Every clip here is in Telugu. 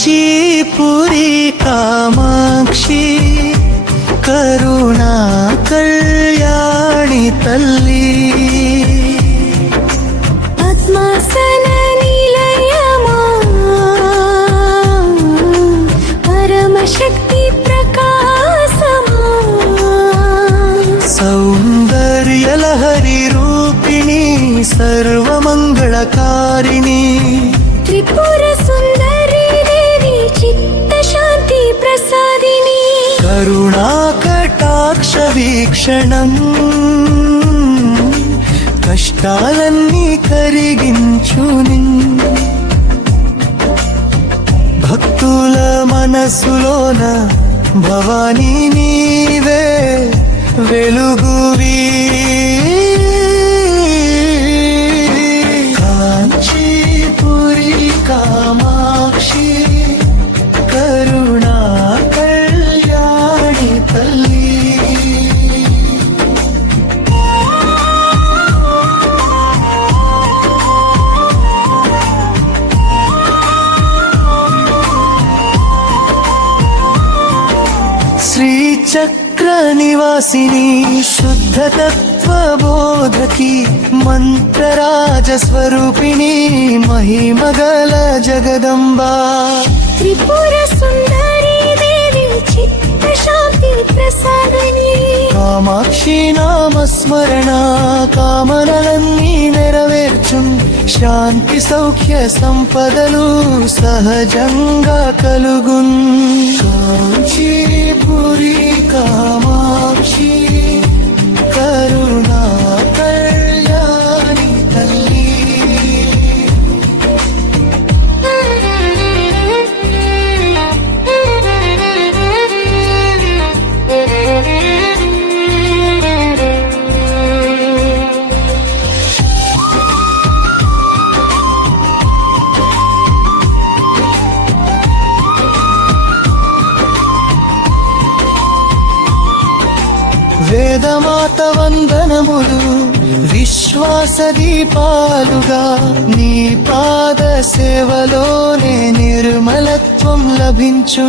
కాంచీపురి కామాక్షి కరుణా కళ్యాణి తల్లి పద్మాసన నిలయమా పరమశక్తి ప్రకాశమా సౌందర్యలహరి రూపిణి సర్వమంగళకారిణి త్రిపుర సుందరి దేవి చిత్త శాంతి ప్రసాదిని కరుణా కటాక్ష వీక్షణం కష్టాలన్నీ కరిగించుని భక్తుల మనసులోన భవానీ నీవే వెలుగువి కాంచీపురి కామాక్షి కరుణా కళ్యాణి తల్లి శ్రీచక్ర నివాసిని శుద్ధ తత్వ బోధకి మంత్రరాజ స్వరూపిణి మహిమగల జగదంబా త్రిపుర సుందరి దేవి చిత్త శాంతి ప్రసాదిని కామాక్షి నామస్మరణ కామనలన్నీ నెరవేర్చు శాంతి సౌఖ్య సంపదలు సహజంగా కలుగున్ కాంచీపురి కామాక్షి కరుణా కళ్యాణి తల్లి వేదమాత వందనములు విశ్వాస దీపాలుగా నీ పాద సేవలోనే నిర్మలత్వం లభించు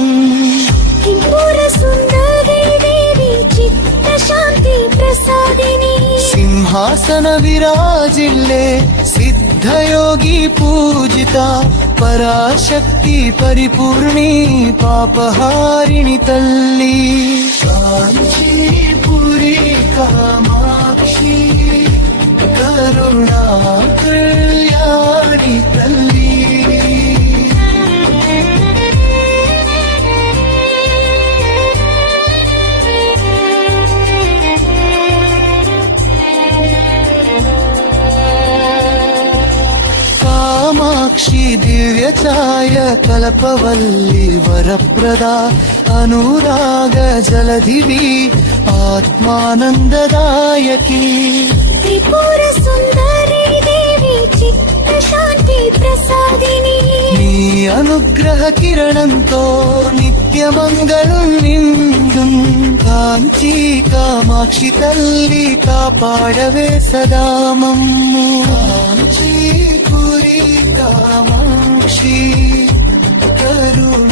త్రిపుర సుందరి దేవి చిత్త శాంతి ప్రసాదిని సింహాసన విరాజిల్లే సిద్ధయోగి పూజిత పరాశక్తి పరిపూర్ణి పాపహారిణి తల్లి కాంచీపురి కామాక్షి కరుణా కళ్యాణి తల్లి కామాక్షి దివ్య ఛాయ కల్పవల్లి వరప్రదా అనురాగ జలధివి ఆత్మానందదాయకి త్రిపుర సుందరి దేవి చిత్త శాంతి ప్రసాదిని నీ అనుగ్రహ కిరణంతో నిత్యమంగళం నిండు కాంచీ కామాక్షి తల్లి కాపాడవే సదా మమ్ము కాంచీపురి కామాక్షి కరుణ